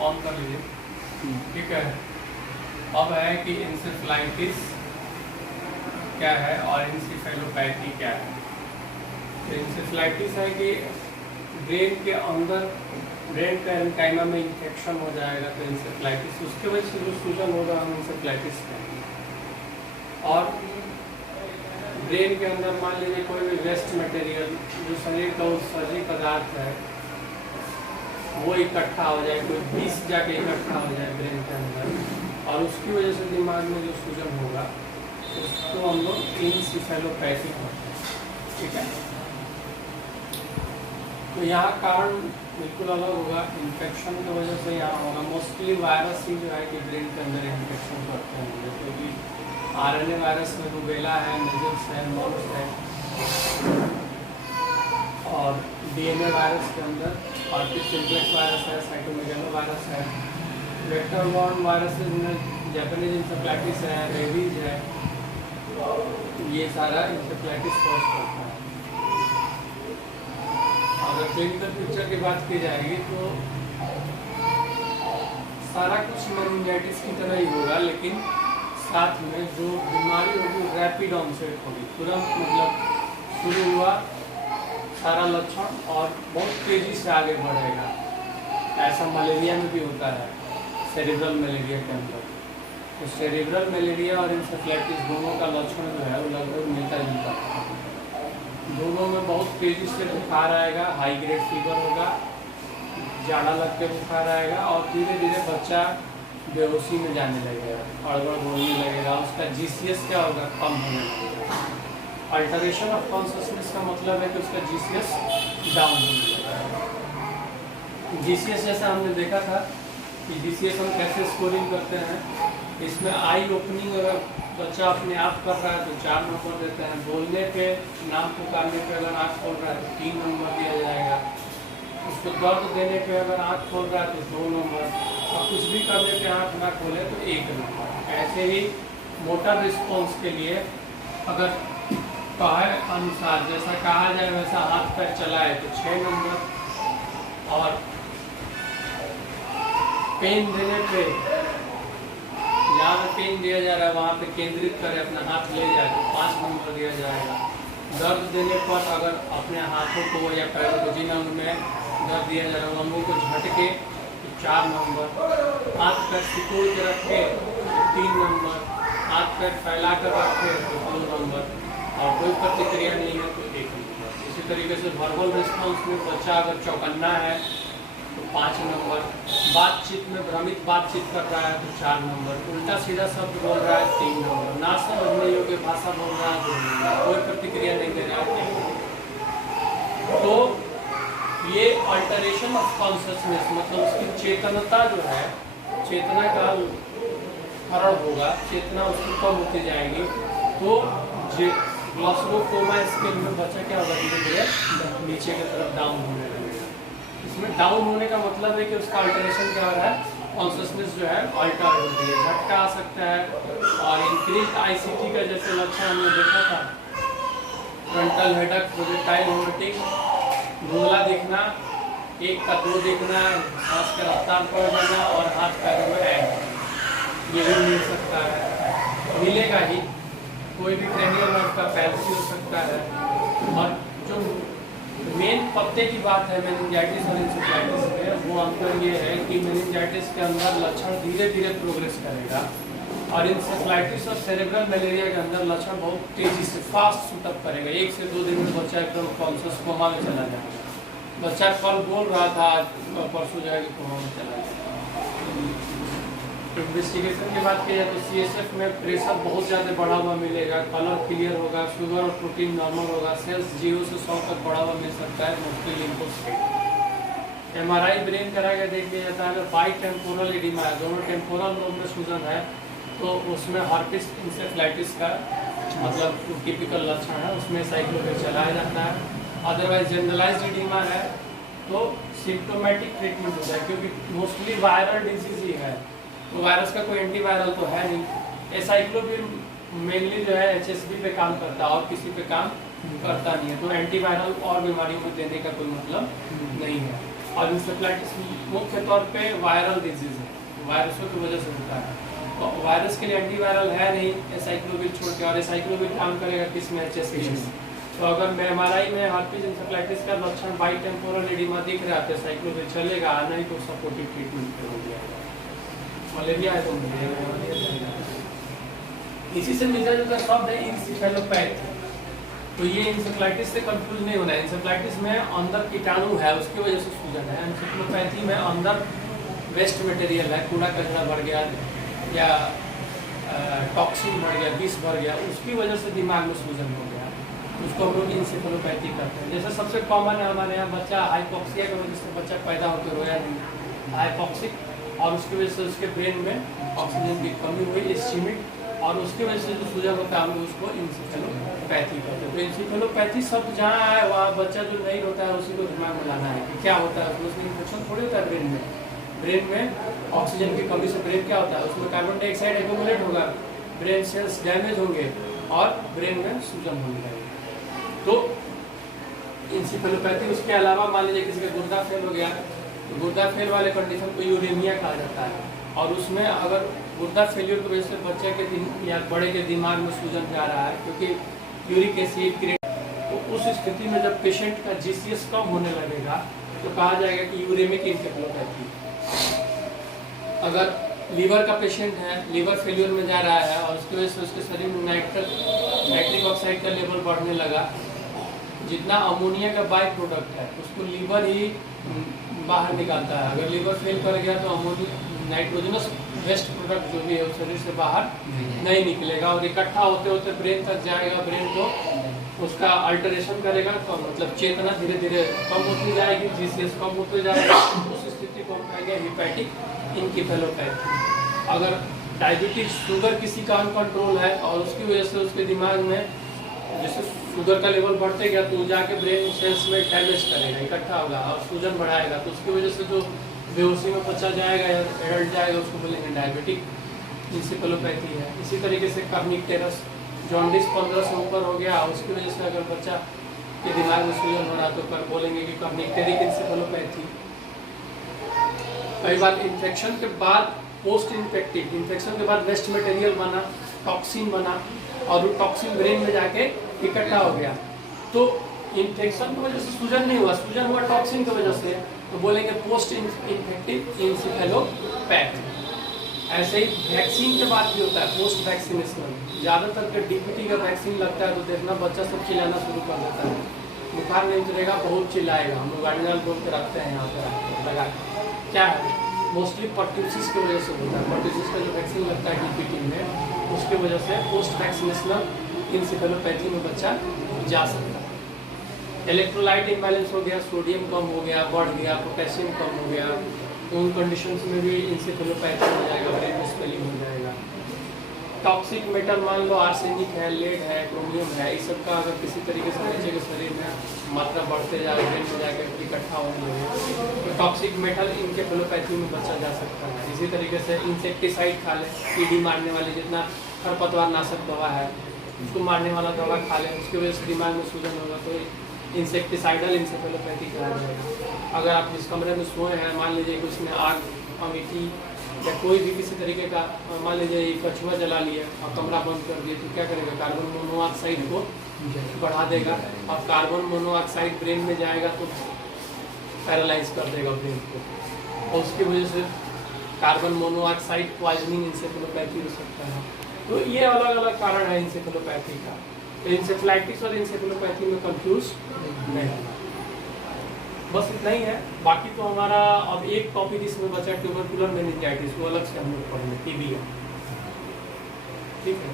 On कर लीजिए। ठीक है, अब है कि इंसेफ्लाइटिस क्या है और इंसेफेलोपैथी क्या है। तो इंसेफ्लाइटिस है कि ब्रेन के अंदर ब्रेन का एंकाइमा में इंफेक्शन हो जाएगा, तो इंसेफ्लाइटिस, उसके वजह से जो सूजन होगा हम इंसेफ्लाइटिस कहेंगे। और ब्रेन के अंदर मान लीजिए कोई भी वेस्ट मटेरियल जो शरीर का उत्सर्जी पदार्थ है वो इकट्ठा हो जाए, कोई विष जाके इकट्ठा हो जाए ब्रेन के अंदर, और उसकी वजह से दिमाग में जो सूजन होगा उसको हम लोग इंसेफेलोपैथी कहते हैं। ठीक है, तो यहाँ कारण बिल्कुल अलग होगा, इन्फेक्शन की वजह से यहाँ होगा। मोस्टली वायरस ही जो है कि ब्रेन के अंदर इन्फेक्शन करते हैं, जैसे कि आरएनए वायरस में रूबेला है, मीजल्स है, मम्प्स है, और डीएनए वायरस के अंदर herpes simplex वायरस है, साइटोमेगालो वायरस है, वेक्टर बॉर्न वायरसेस में जापानीज इंसेफ्लाइटिस है, रेबीज है, ये सारा इंसेफ्लाइटिस कॉज करता है। अगर क्लिनिकल पिक्चर की बात की जाएगी तो सारा कुछ मेनिंजाइटिस की तरह ही होगा, लेकिन साथ में जो बीमारी होगी रैपिड ऑनसेट होगी, तुरंत मतलब शुरू हुआ सारा लक्षण और बहुत तेज़ी से आगे बढ़ेगा। ऐसा मलेरिया में भी होता है, सेरेब्रल मलेरिया के अंदर। तो सेरेब्रल मलेरिया और इंसेफ्लाइटिस दोनों का लक्षण जो है वो लगभग मिलता जुलता है। दोनों में बहुत तेज़ी से बुखार आएगा, हाई ग्रेड फीवर होगा, ज़्यादा लग के बुखार आएगा, और धीरे धीरे बच्चा बेहोशी में जाने लगेगा, हड़बड़ बोलने लगेगा, उसका जीसीएस क्या होगा, कम होने लगेगा। अल्टरेशन ऑफ कॉन्शियसनेस का मतलब है कि उसका जीसीएस डाउन होने लगेगा। जीसीएस जैसे हमने देखा था कि जीसीएस हम कैसे स्कोरिंग करते हैं, इसमें आई ओपनिंग अगर बच्चा अपने आप कर रहा है तो 4 नंबर देते हैं, बोलने पे नाम पुकारने पे अगर आँख खोल रहा है तो 3 नंबर दिया जाएगा, उसको दर्द देने पे अगर आँख खोल रहा है तो 2 नंबर, और कुछ भी करने पे आँख ना खोले तो 1 नंबर। ऐसे ही मोटर रिस्पॉन्स के लिए अगर कहे अनुसार जैसा कहा जाए वैसा हाथ पैर चलाए तो 6 नंबर, और पेन देने पे जहाँ पे पेन दिया जा रहा है वहाँ पे केंद्रित करे, अपना हाथ ले जाए तो 5 नंबर दिया जाएगा। दर्द देने पर अगर अपने हाथों को या पैरों को जिन अंग में दर्द दिया जा रहा है अंगों को झटके तो 4 नंबर, हाथ पैर सिकोड़ के रखे तो 3 नंबर, हाथ पैर फैला कर रखे तो 2 नंबर, और कोई प्रतिक्रिया नहीं है तो 1 नंबर। इसी तरीके से वर्बल रिस्पॉन्स में बच्चा अगर चौकन्ना है तो 5 नंबर, बातचीत में भ्रमित बातचीत कर रहा है तो 4 नंबर, उल्टा सीधा शब्द बोल रहा है 3 नंबर, ना समझने योग्य भाषा बोल रहा है 2 नंबर, कोई प्रतिक्रिया नहीं दे रहा है 1 नंबर। तो ये अल्टरेशन ऑफ कॉन्शियसनेस मतलब उसकी चेतनता जो है, चेतना का हरण होगा, चेतना उसकी कम होती जाएगी, तो ग्लासगो-कोमा स्केल में बच्चा क्या होगा, धीरे धीरे नीचे की तरफ डाउन होने लगेगा। इसमें डाउन होने का मतलब है कि उसका अल्टरेशन क्या हो रहा है, कॉन्शियसनेस जो है अल्टर हो रही है, झटका आ सकता है। और इंक्रीज आईसीटी का जैसे लक्षण हमने देखा था, फ्रंटल हेडक, प्रोजेक्टाइल वोमिटिंग, धुंधला दिखना, 1 का 2 दिखना, सांस का रफ्तार बढ़ जाना और हाथ पैरों में ऐड, ये भी मिल सकता है, मिलेगा ही। कोई भी क्रेनियल नर्व का पैल्सी हो सकता है। और जो मेन पत्ते की बात है मेनिंजाइटिस और इंसेफ्लाइटिस में, वो अंतर ये है कि मेनिंजाइटिस के अंदर लक्षण धीरे धीरे प्रोग्रेस करेगा, और इंसेफ्लाइटिस और सेरेब्रल मलेरिया के अंदर लक्षण बहुत तेज़ी से फास्ट शूटअप करेगा। 1 से 2 दिन में बच्चा एकदम कॉन्शियस कोमा में चला जाएगा। बच्चा कल बोल रहा था, परसों जाएगा कोमा में चला जाएगा। इन्वेस्टिगेशन की बात की जाए तो CSF में प्रेशर बहुत ज़्यादा बढ़ा हुआ मिलेगा, कलर क्लियर होगा, शुगर और प्रोटीन नॉर्मल होगा, सेल्स 0 से 100 तक बढ़ा हुआ मिल सकता है, मोस्टली लिम्फोसाइट। MRI ब्रेन करा के देख लिया जाता है, अगर बाई टेम्पोरल एडिमा है, दोनों टेम्पोरल लोब में सूजन है तो उसमें हर्पिस इंसेफ्लाइटिस का मतलब टिपिकल लक्षण है, उसमें साइक्लोविर चलाया जाता है। अदरवाइज जनरलाइज्ड एडिमा है तो सिम्टोमेटिक ट्रीटमेंट होता है, क्योंकि मोस्टली वायरल डिजीज ही है, तो वायरस का कोई एंटीवायरल तो है नहीं। एसाइक्लोविर मेनली जो है HSV पे काम करता है और किसी पे काम करता नहीं है, तो एंटीवायरल और बीमारियों को देने का कोई मतलब नहीं है। और इंसेफ्लाइटिस मुख्य तौर पे वायरल डिजीज है, वायरसों की वजह से होता है। तो वायरस के लिए एंटीवायरल है नहीं एसाइक्लोविर छोड़ के, और एसाइक्लोविर काम करेगा किसमें, HSV में। तो अगर MRI में हर्पीज इंसेफ्लाइटिस का लक्षण बाइटेम्पोरल एडिमा दिख रहा है तो एसाइक्लोविर चलेगा, नहीं तो सपोर्टिव ट्रीटमेंट हो जाएगा। मलेरिया है तो मलेरिया। इसी से मिलता जुलता शब्द है इंसेफेलोपैथी। तो ये इंसेफ्लाइटिस से कंफ्यूज नहीं होना है। इंसेफ्लाइटिस में अंदर कीटाणु है, उसकी वजह से सूजन है। इंसेफ्लोपैथी में अंदर वेस्ट मटेरियल है, कूड़ा कचरा बढ़ गया या टॉक्सिन बढ़ गया, विष बढ़ गया, उसकी वजह से दिमाग में सूजन हो गया, उसको हम लोग इंसेफेलोपैथी कहते हैं। जैसे सबसे कॉमन है हमारे यहाँ बच्चा हाइपोक्सिया की वजह से बच्चा पैदा होकर रोया नहीं, हाइपोक्सिक, और उसकी वजह से उसके ब्रेन में ऑक्सीजन की कमी हुई, इस्कीमिक, और उसकी वजह से जो सूजन होता है हम लोग उसको इंसेफेलोपैथी कहते हैं। तो इंसेफेलोपैथी शब्द जहाँ है वहाँ बच्चा जो नहीं रोता है उसी को दिमाग में लाना है कि क्या होता है उसमें इन्फेक्शन थोड़ी होता है ब्रेन में। ब्रेन में ऑक्सीजन की कमी से ब्रेन क्या होता है, उसमें कार्बन डाइऑक्साइड एक्यूमुलेट होगा, ब्रेन सेल्स डैमेज होंगे और ब्रेन में सूजन होने लगेगी। तो इंसेफेलोपैथी, उसके अलावा मान लीजिए किसी का गुर्दा फेल हो गया, तो गुर्दा फेल वाले कंडीशन को यूरेमिया कहा जाता है, और उसमें अगर गुर्दा फेलियर की वजह से बच्चे के या बड़े के दिमाग में सूजन जा रहा है क्योंकि यूरिक एसिड क्रिएट, तो उस स्थिति में जब पेशेंट का GCS कम होने लगेगा तो कहा जाएगा कि यूरेमिक इंसेफेलोपैथी। अगर लीवर का पेशेंट है, लीवर फेलियर में जा रहा है और उसकी वजह से उसके शरीर में नाइट्रिक ऑक्साइड का लेवल बढ़ने लगा, जितना अमोनिया का बाई प्रोडक्ट है उसको लीवर ही बाहर निकालता है। अगर लीवर फेल कर गया तो अमोनिया नाइट्रोजनस वेस्ट प्रोडक्ट जो भी है उस शरीर से बाहर नहीं निकलेगा और इकट्ठा होते होते ब्रेन तक जाएगा, ब्रेन को उसका अल्टरेशन करेगा, तो मतलब चेतना धीरे धीरे कम होती जाएगी, GCS कम होते जाएगा, उस स्थिति को हम कहेंगे हिपैटिक इंसेफेलोपैथी। अगर डायबिटीज शुगर किसी का अनकंट्रोल है और उसकी वजह से उसके दिमाग में जैसे शुगर का लेवल बढ़ते गया तो जाके ब्रेन सेल्स में डैमेज करेगा, इकट्ठा होगा और सूजन बढ़ाएगा, तो उसकी वजह से जो बेहोशी में बच्चा जाएगा या एडल्ट जाएगा उसको बोलेंगे डायबिटिक इंसेफेलोपैथी है। इसी तरीके से कर्निकटेरस, जॉन्डिस 15 से ऊपर हो गया, उसकी वजह से अगर बच्चा के दिमाग में सूजन हो रहा तो बोलेंगे कि कर्निकटेरिक इंसेफेलोपैथी। कई बार इन्फेक्शन के बाद पोस्ट इन्फेक्टिव, इन्फेक्शन के बाद वेस्ट मटेरियल बना, टॉक्सिन बना और वो टॉक्सिन ब्रेन में जाके इकट्ठा हो गया, तो इन्फेक्शन की वजह से सूजन नहीं हुआ, सूजन हुआ टॉक्सिन की वजह से, तो बोलेंगे पोस्ट इन्फेक्टिव इंसेफेलोपैथी। ऐसे ही वैक्सीन के बाद भी होता है पोस्ट वैक्सीनेशन। ज़्यादातर के DPT का वैक्सीन लगता है तो देखना बच्चा सब चिल्लाना शुरू कर देता है, बुखार नहीं उतरेगा, बहुत चिल्लाएगा, हम लोग गार्डिनल बोल के रखते हैं यहाँ पर लगा। क्या है, मोस्टली पर्ट्यूसिस की वजह से होता है। पर्ट्यूसिस का जो वैक्सीन लगता है DPT में, उसकी वजह से पोस्ट वैक्सीनेशनल इंसेफेलोपैथी में बच्चा जा सकता है। इलेक्ट्रोलाइट इम्बैलेंस हो गया, सोडियम कम हो गया, बढ़ गया, पोटेशियम कम हो गया, तो उन कंडीशंस में भी इंसेफेलोपैथी हो जाएगा, ब्रेन में स्वेलिंग हो जाएगा। टॉक्सिक मेटल मान लो आर्सेनिक है, लेड है, क्रोमियम है, इस सब का अगर किसी तरीके से बच्चे के शरीर में मात्रा बढ़ते जाए, ब्रेन में जाकर इकट्ठा होने लगे तो टॉक्सिक मेटल इंसेफेलोपैथी में बच्चा जा सकता है। इसी तरीके से इंसेक्टिसाइड खा ले, कीड़ी मारने वाली जितना खरपतवार नाशक दवा है उसको मारने वाला दवा खा ले, उसकी वजह से दिमाग में सूजन होगा तो इंसेक्टिसाइडल इंसेफेलोपैथी कहा जाएगा। अगर आप जिस कमरे में सोए हैं, मान लीजिए कि उसमें आग, अंगीठी या कोई भी किसी तरीके का, मान लीजिए कछुआ जला लिया और कमरा बंद कर दिए, तो क्या करेगा, कार्बन मोनोऑक्साइड को बढ़ा देगा और कार्बन मोनोऑक्साइड ब्रेन में जाएगा तो पैरालाइज कर देगा ब्रेन को, और उसकी वजह से कार्बन मोनोऑक्साइड पॉइजनिंग इंसेफेलोपैथी हो सकता है। तो ये अलग अलग कारण है इंसेफेलोपैथी का। तो इंसेफ्लाइटिस और इंसेफेलोपैथी में कंफ्यूज नहीं, बस इतना ही है। बाकी तो हमारा अब एक टॉपिक इसमें बचा ट्यूबरकुलर मेनिंजाइटिस, वो अलग से हम लोग पढ़ेंगे, TB का, ठीक है।